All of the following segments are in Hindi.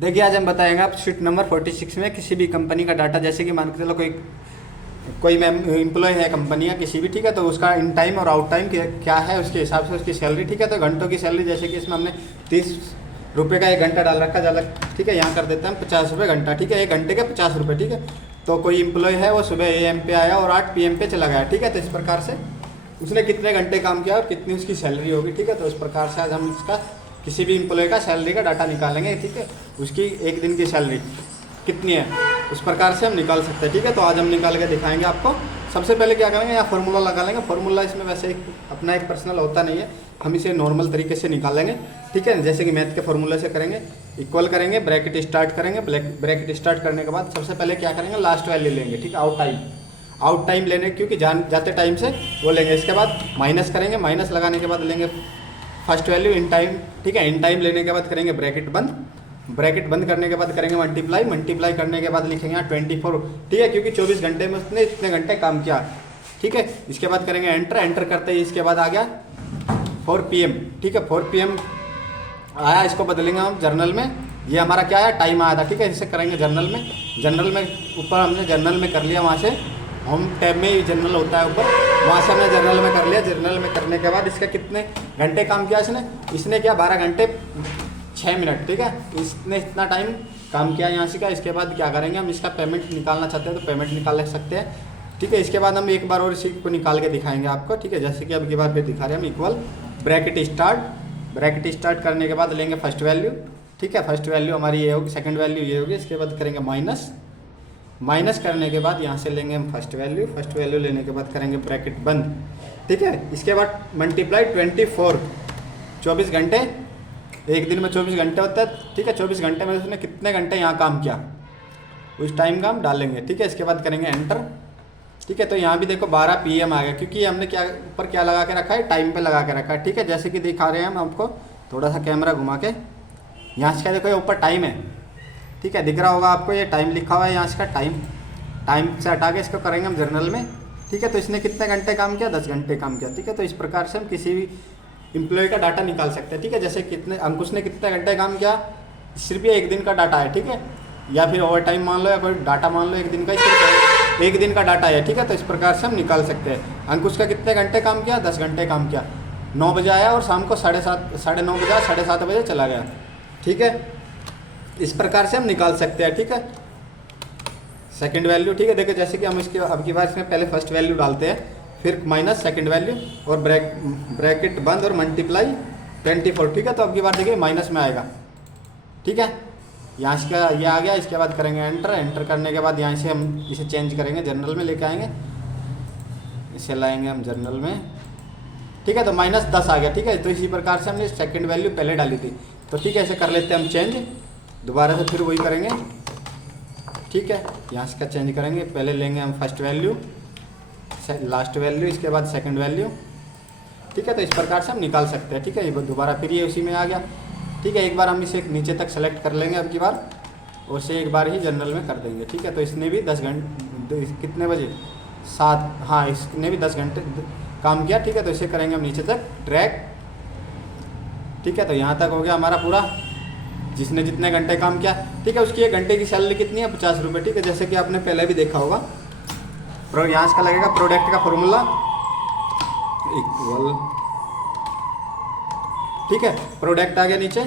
देखिए आज हम बताएंगे आप शीट नंबर 46 में किसी भी कंपनी का डाटा, जैसे कि मान के चलो कोई कोई मैम एम्प्लॉय है कंपनी या किसी भी, ठीक है, तो उसका इन टाइम और आउट टाइम क्या है, उसके हिसाब से उसकी सैलरी, ठीक है। तो घंटों की सैलरी जैसे कि इसमें हमने 30 रुपये का 1 घंटा डाल रखा ज़्यादा, ठीक है। यहाँ कर देते हैं हम 50 रुपये घंटा, ठीक है, 1 घंटे के 50 रुपये, ठीक है। तो कोई एम्प्लॉय है वो सुबह AM पे आया और 8 PM पे चला गया, ठीक है। तो इस प्रकार से उसने कितने घंटे काम किया और कितनी उसकी सैलरी होगी, ठीक है। तो इस प्रकार से आज हम इसका किसी भी एम्प्लॉय का सैलरी का डाटा निकालेंगे, ठीक है। उसकी एक दिन की सैलरी कितनी है उस प्रकार से हम निकाल सकते हैं, ठीक है। तो आज हम निकाल के दिखाएंगे आपको। सबसे पहले क्या करेंगे, यहाँ फार्मूला लगा लेंगे। फार्मूला इसमें वैसे अपना एक पर्सनल होता नहीं है, हम इसे नॉर्मल तरीके से निकालेंगे, ठीक है। जैसे कि मैथ के फार्मूले से करेंगे, इक्वल करेंगे, ब्रैकेट स्टार्ट करेंगे। ब्रैकेट स्टार्ट करने के बाद सबसे पहले क्या करेंगे, लास्ट वैल्यू लेंगे, ठीक है। आउट टाइम लेने, क्योंकि जाते टाइम से वो लेंगे। इसके बाद माइनस करेंगे, माइनस लगाने के बाद लेंगे फर्स्ट वैल्यू इन टाइम, ठीक है। इन टाइम लेने के बाद करेंगे ब्रैकेट बंद करने के बाद करेंगे मल्टीप्लाई करने के बाद लिखेंगे यहाँ 24, ठीक है, क्योंकि 24 घंटे में उसने इतने घंटे काम किया, ठीक है। इसके बाद करेंगे एंटर करते ही इसके बाद आ गया 4 PM, ठीक है। 4 PM आया, इसको बदलेंगे हम जर्नल में। ये हमारा क्या है, टाइम आया था, ठीक है। इसे करेंगे जर्नल में ऊपर हमने जर्नल में कर लिया, वहाँ से होम टैब में ही जर्नल होता है ऊपर, वहाँ से हमने जर्नल में कर लिया। जर्नल में करने के बाद इसका कितने घंटे काम किया इसने क्या 12 घंटे 6 मिनट, ठीक है। इसने इतना टाइम काम किया यहाँ से का। इसके बाद क्या करेंगे, हम इसका पेमेंट निकालना चाहते हैं तो पेमेंट निकाल सकते हैं, ठीक है। इसके बाद हम एक बार और इसी को निकाल के दिखाएंगे आपको, ठीक है। जैसे कि अब की बार फिर दिखा रहे हैं हम, इक्वल ब्रैकेट स्टार्ट करने के बाद लेंगे फर्स्ट वैल्यू, ठीक है। फर्स्ट वैल्यू हमारी ये होगी, सेकंड वैल्यू ये होगी। इसके बाद करेंगे माइनस करने के बाद यहाँ से लेंगे हम फर्स्ट वैल्यू लेने के बाद करेंगे ब्रैकेट बंद, ठीक है। इसके बाद मल्टीप्लाई 24, 24 घंटे, एक दिन में 24 घंटे होता है, ठीक है। 24 घंटे में उसने कितने घंटे यहाँ काम किया उस टाइम का हम डालेंगे, ठीक है। इसके बाद करेंगे एंटर, ठीक है। तो यहाँ भी देखो 12 PM आ गया, क्योंकि हमने क्या ऊपर क्या लगा के रखा है, टाइम पे लगा के रखा है, ठीक है। जैसे कि दिखा रहे हैं हम आपको, थोड़ा सा कैमरा घुमा के, यहाँ से क्या देखो ये ऊपर टाइम है, ठीक है, दिख रहा होगा आपको, ये टाइम लिखा हुआ है यहाँ से का टाइम से हटा के इसको करेंगे हम जर्नल में, ठीक है। तो इसने कितने घंटे काम किया, 10 घंटे काम किया, ठीक है। तो इस प्रकार से हम किसी भी एम्प्लॉय का डाटा निकाल सकते हैं, ठीक है। जैसे अंकुश ने कितने घंटे काम किया, सिर्फ ये 1 दिन का डाटा है, ठीक है। या फिर ओवर टाइम मान लो, या कोई डाटा मान लो 1 दिन का, सिर्फ 1 दिन का डाटा है, ठीक है। तो इस प्रकार से हम निकाल सकते हैं। अंकुश का कितने घंटे काम किया, 10 घंटे काम किया, 9 बजे आया और शाम को 9:30 बजे 7:30 बजे चला गया, ठीक है। इस प्रकार से हम निकाल सकते हैं, ठीक है। सेकंड वैल्यू, ठीक है। देखो जैसे कि हम इसके अब की बार इसमें पहले फर्स्ट वैल्यू डालते हैं, फिर माइनस सेकंड वैल्यू और ब्रैकेट बंद और मल्टीप्लाई 24, ठीक है। तो अब की बार देखिए माइनस में आएगा, ठीक है। यहाँ से ये आ गया। इसके बाद करेंगे एंटर करने के बाद यहाँ से हम इसे चेंज करेंगे, जर्नल में लेके आएंगे, इसे लाएंगे हम जर्नल में, ठीक है। तो -10 आ गया, ठीक है। तो इसी प्रकार से हमने सेकंड वैल्यू पहले डाली थी, तो ठीक है, ऐसे कर लेते हैं हम चेंज, दोबारा से फिर वही करेंगे, ठीक है। यहाँ से का चेंज करेंगे, पहले लेंगे हम फर्स्ट वैल्यू, लास्ट वैल्यू, इसके बाद सेकंड वैल्यू, ठीक है। तो इस प्रकार से हम निकाल सकते हैं, ठीक है। ये दोबारा फिर ये उसी में आ गया, ठीक है। एक बार हम इसे नीचे तक सेलेक्ट कर लेंगे अब की बार, और इसे एक बार ही जनरल में कर देंगे, ठीक है। तो इसने भी 10 घंटे, कितने बजे 7, हाँ, इसने भी 10 घंटे काम किया, ठीक है। तो इसे करेंगे हम नीचे तक ड्रैग, ठीक है। तो यहाँ तक हो गया हमारा पूरा, जिसने जितने घंटे काम किया, ठीक है। उसकी 1 घंटे की सैलरी कितनी है, 50 रुपये, ठीक है। जैसे कि आपने पहले भी देखा होगा, यहाँ से का लगेगा प्रोडक्ट का फॉर्मूला इक्वल, ठीक है। प्रोडक्ट आ गया नीचे,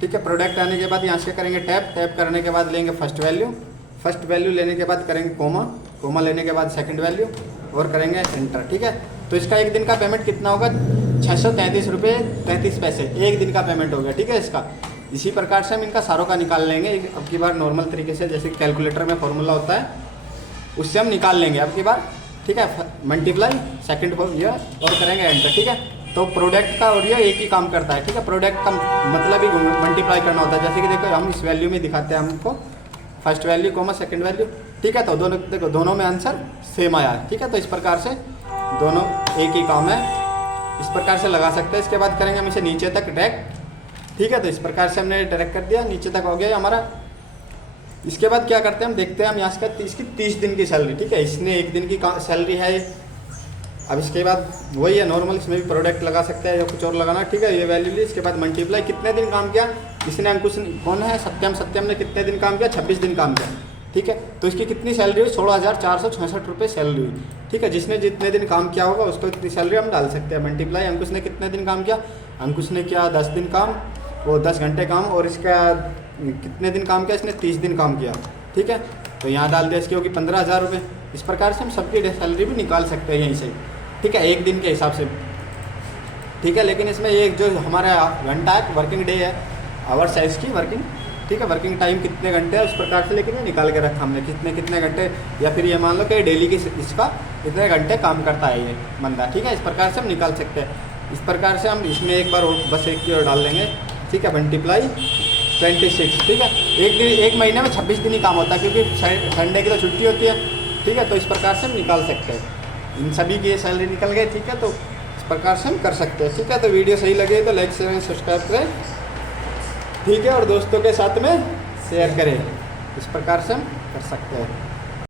ठीक है। प्रोडक्ट आने के बाद यहाँ से करेंगे टैप करने के बाद लेंगे फर्स्ट वैल्यू लेने के बाद करेंगे कोमा लेने के बाद सेकंड वैल्यू और करेंगे एंटर, ठीक है। तो इसका 1 दिन का पेमेंट कितना होगा, 633 रुपये 33 पैसे 1 दिन का पेमेंट हो गया, ठीक है। इसका इसी प्रकार से हम इनका सारों का निकाल लेंगे अब की बार नॉर्मल तरीके से, जैसे कैलकुलेटर में फॉर्मूला होता है उससे हम निकाल लेंगे अब की बार, ठीक है। मल्टीप्लाई सेकंड ये और करेंगे एंटर, ठीक है। तो प्रोडक्ट का और ये एक ही काम करता है, ठीक है। प्रोडक्ट का मतलब ही मल्टीप्लाई करना होता है। जैसे कि देखो हम इस वैल्यू में दिखाते हैं हमको first value comma second value, ठीक है। तो दोनों में आंसर सेम आया है, ठीक है। तो इस प्रकार से दोनों एक ही काम है, इस प्रकार से लगा सकते हैं। इसके बाद करेंगे हम इसे नीचे तक ड्रैग, ठीक है। तो इस प्रकार से हमने ड्रैग कर दिया, नीचे तक हो गया हमारा। इसके बाद क्या करते हैं हम देखते हैं हम यहाँ से इसकी 30 दिन की सैलरी, ठीक है। इसने 1 दिन की सैलरी है अब इसके बाद वही है नॉर्मल, इसमें भी प्रोडक्ट लगा सकते हैं या कुछ और लगाना, ठीक है। ये वैल्यू ली, इसके बाद मल्टीप्लाई, कितने दिन काम किया इसने, अंकुश कौन है, सत्यम ने कितने दिन काम किया, 26 दिन काम किया, ठीक है। तो इसकी कितनी सैलरी हुई, 16,466 रुपये सैलरी हुई, ठीक है। जिसने जितने दिन काम किया होगा उसको इतनी सैलरी हम डाल सकते हैं। मल्टीप्लाई, अंकुश ने कितने दिन काम किया, अंकुश ने किया 10 दिन काम, वो 10 घंटे काम, और इसका कितने दिन काम किया, इसने 30 दिन काम किया, ठीक है। तो यहाँ डाल दिया, इसकी होगी 15,000 रुपये। इस प्रकार से हम सबकी सैलरी भी निकाल सकते हैं यहीं से, ठीक है, एक दिन के हिसाब से, ठीक है। लेकिन इसमें एक जो हमारा घंटा है, वर्किंग डे है, आवर्स है इसकी वर्किंग, ठीक है, वर्किंग टाइम कितने घंटे है उस प्रकार से, लेकिन ये निकाल के रखा हमने कितने घंटे, या फिर ये मान लो कि डेली की इसका इतने घंटे काम करता है ये बंदा, ठीक है। इस प्रकार से हम निकाल सकते हैं। इस प्रकार से हम इसमें एक बार बस एक की और डाल लेंगे, ठीक है, मल्टीप्लाई 26, ठीक है। एक महीने में 26 दिन ही काम होता है, क्योंकि संडे की तो छुट्टी होती है, ठीक है। तो इस प्रकार से हम निकाल सकते हैं, इन सभी की सैलरी निकल गई, ठीक है। तो इस प्रकार से हम कर सकते हैं, ठीक है। तो वीडियो सही लगे तो लाइक शेयर सब्सक्राइब करें, ठीक है, और दोस्तों के साथ में शेयर करें। इस प्रकार से हम कर सकते हैं।